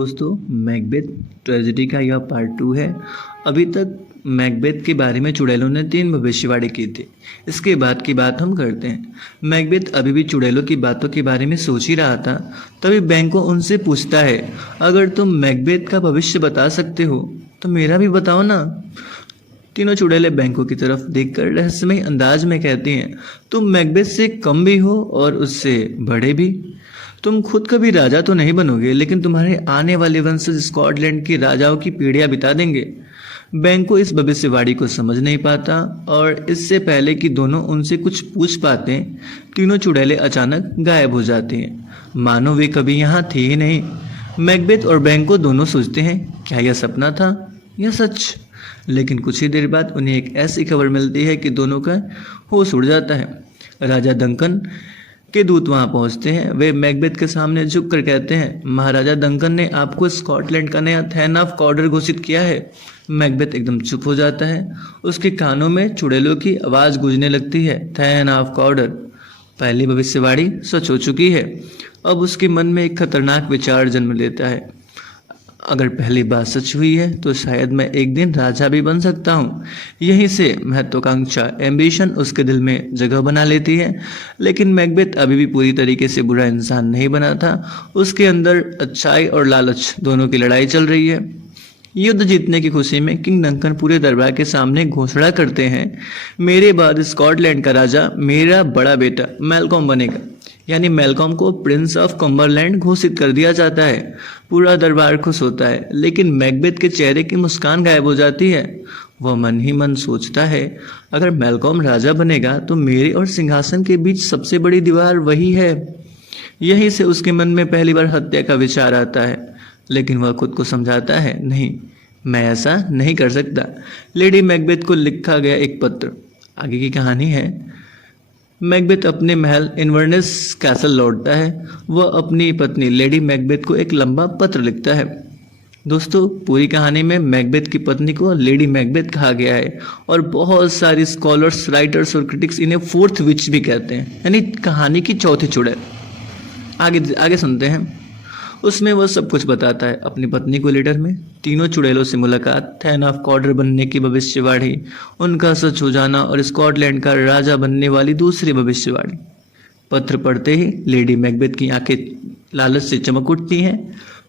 दोस्तों, Macbeth tragedy का यह पार्ट 2 है। अभी तक मैकबेथ के बारे में चुड़ैलों ने 3 भविष्यवाणी की थी। इसके बाद की बात हम करते हैं। मैकबेथ अभी भी चुड़ैलों की बातों के बारे में सोच ही रहा था, तभी बैंको उनसे पूछता है, अगर तुम मैकबेथ का भविष्य बता सकते हो तो मेरा भी बताओ ना। तीनों चुड़ैलें बैंको की तरफ देखकर रहस्यमय अंदाज में कहती हैं, तुम मैकबेथ से कम भी हो और उससे बड़े भी। तुम खुद कभी राजा तो नहीं बनोगे, लेकिन तुम्हारे आने वाले वंशज स्कॉटलैंड के राजाओं की पीढ़ियां बिता देंगे। बैंको इस भविष्यवाणी को समझ नहीं पाता और इससे पहले कि दोनों उनसे कुछ पूछ पाते, तीनों चुड़ैलें अचानक गायब हो जाती हैं, मानो वे कभी यहाँ थे ही नहीं। मैकबेथ और बैंको दोनों सोचते हैं, क्या यह सपना था या सच? लेकिन कुछ ही देर बाद उन्हें एक ऐसी खबर मिलती है कि दोनों का होश उड़ जाता है। राजा डंकन के दूत वहां पहुंचते हैं। वे मैकबेथ के सामने झुक कर कहते हैं, महाराजा डंकन ने आपको स्कॉटलैंड का नया थैन ऑफ कॉर्डर घोषित किया है। मैकबेथ एकदम चुप हो जाता है। उसके कानों में चुड़ैलों की आवाज गूंजने लगती है, थैन ऑफ कॉर्डर। पहली भविष्यवाणी सच हो चुकी है। अब उसके मन में एक खतरनाक विचार जन्म लेता है, अगर पहली बात सच हुई है तो शायद मैं एक दिन राजा भी बन सकता हूँ। यहीं से महत्वाकांक्षा एम्बिशन उसके दिल में जगह बना लेती है। लेकिन मैकबेथ अभी भी पूरी तरीके से बुरा इंसान नहीं बना था। उसके अंदर अच्छाई और लालच दोनों की लड़ाई चल रही है। युद्ध जीतने की खुशी में किंग डंकन पूरे दरबार के सामने घोषणा करते हैं, मेरे बाद स्कॉटलैंड का राजा मेरा बड़ा बेटा मैलकॉम बनेगा। यानी मैलकॉम को प्रिंस ऑफ कम्बरलैंड घोषित कर दिया जाता है। पूरा दरबार खुश होता है, लेकिन मैकबेथ के चेहरे की मुस्कान गायब हो जाती है। वह मन ही मन सोचता है, अगर मैलकॉम राजा बनेगा तो मेरे और सिंहासन के बीच सबसे बड़ी दीवार वही है। यहीं से उसके मन में पहली बार हत्या का विचार आता है, लेकिन वह खुद को समझाता है, नहीं, मैं ऐसा नहीं कर सकता। लेडी मैकबेथ को लिखा गया एक पत्र। आगे की कहानी है। मैकबेथ अपने महल इन्वर्नेस कैसल लौटता है। वह अपनी पत्नी लेडी मैकबेथ को एक लंबा पत्र लिखता है। दोस्तों, पूरी कहानी में मैकबेथ की पत्नी को लेडी मैकबेथ कहा गया है और बहुत सारी स्कॉलर्स, राइटर्स और क्रिटिक्स इन्हें फोर्थ विच भी कहते हैं, यानी कहानी की चौथी चुड़ैल। आगे सुनते हैं। उसमें वह सब कुछ बताता है, अपनी पत्नी को लेटर में, तीनों चुड़ैलों से मुलाकात, थैन ऑफ कॉर्डर बनने की भविष्यवाणी, उनका सच हो जाना और स्कॉटलैंड का राजा बनने वाली दूसरी भविष्यवाणी। पत्र पढ़ते ही लेडी मैकबेथ की आंखें लालच से चमक उठती हैं।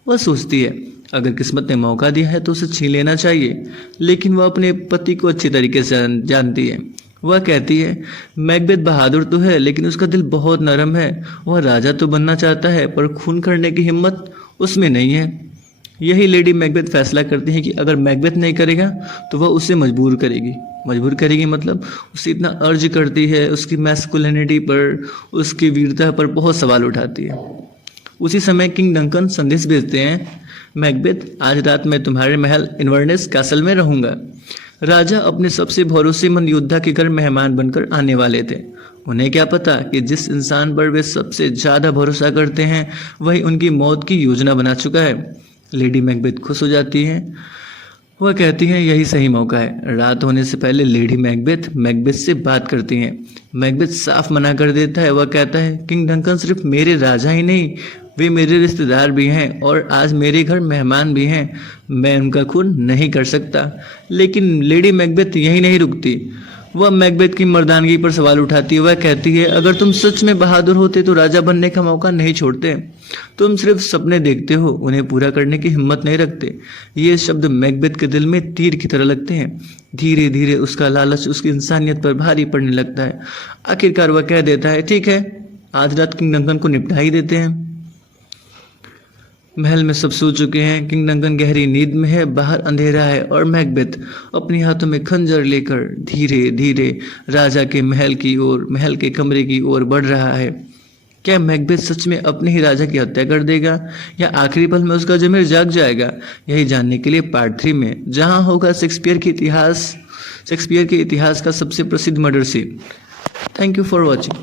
वह सोचती है, अगर किस्मत ने मौका दिया है तो उसे छीन लेना चाहिए। लेकिन वह अपने पति को अच्छी तरीके से जानती है। वह कहती है, मैकबेथ बहादुर तो है, लेकिन उसका दिल बहुत नरम है। वह राजा तो बनना चाहता है, पर खून करने की हिम्मत उसमें नहीं है। यही लेडी मैकबेथ फैसला करती है कि अगर मैकबेथ नहीं करेगा तो वह उसे मजबूर करेगी मतलब उसे इतना अर्ज करती है, उसकी मैस्कुलिनिटी पर, उसकी वीरता पर बहुत सवाल उठाती है। उसी समय किंग डंकन संदेश भेजते हैं, मैकबेथ, आज रात मैं तुम्हारे महल इन्वर्नेस कैसल में रहूंगा। राजा अपने सबसे भरोसेमंद योद्धा के घर मेहमान बनकर आने वाले थे। उन्हें क्या पता कि जिस इंसान पर वे सबसे ज्यादा भरोसा करते हैं वही उनकी मौत की योजना बना चुका है। लेडी मैकबेथ खुश हो जाती हैं। वह कहती हैं, यही सही मौका है। रात होने से पहले लेडी मैकबेथ से बात करती हैं। मैकबेथ साफ मना कर देता है। वह कहता है, किंग डंकन सिर्फ मेरे राजा ही नहीं, वे मेरे रिश्तेदार भी हैं और आज मेरे घर मेहमान भी हैं। मैं उनका खून नहीं कर सकता। लेकिन लेडी मैकबेथ यही नहीं रुकती। वह मैकबेथ की मर्दानगी पर सवाल उठाती है। वह कहती है, अगर तुम सच में बहादुर होते तो राजा बनने का मौका नहीं छोड़ते। तुम सिर्फ सपने देखते हो, उन्हें पूरा करने की हिम्मत नहीं रखते। ये शब्द मैकबेथ के दिल में तीर की तरह लगते हैं। धीरे धीरे उसका लालच उसकी इंसानियत पर भारी पड़ने लगता है। आखिरकार वह कह देता है, ठीक है, आज रात किंग डंकन को निपटा ही देते हैं। महल में सब सो चुके हैं। किंग डंकन गहरी नींद में है, बाहर अंधेरा है और मैकबेथ अपने हाथों में खंजर लेकर धीरे धीरे राजा के महल के कमरे की ओर बढ़ रहा है। क्या मैकबेथ सच में अपने ही राजा की हत्या कर देगा या आखिरी पल में उसका ज़मीर जाग जाएगा? यही जानने के लिए पार्ट 3 में, जहां होगा शेक्सपियर के इतिहास का सबसे प्रसिद्ध murder scene. Thank you for watching.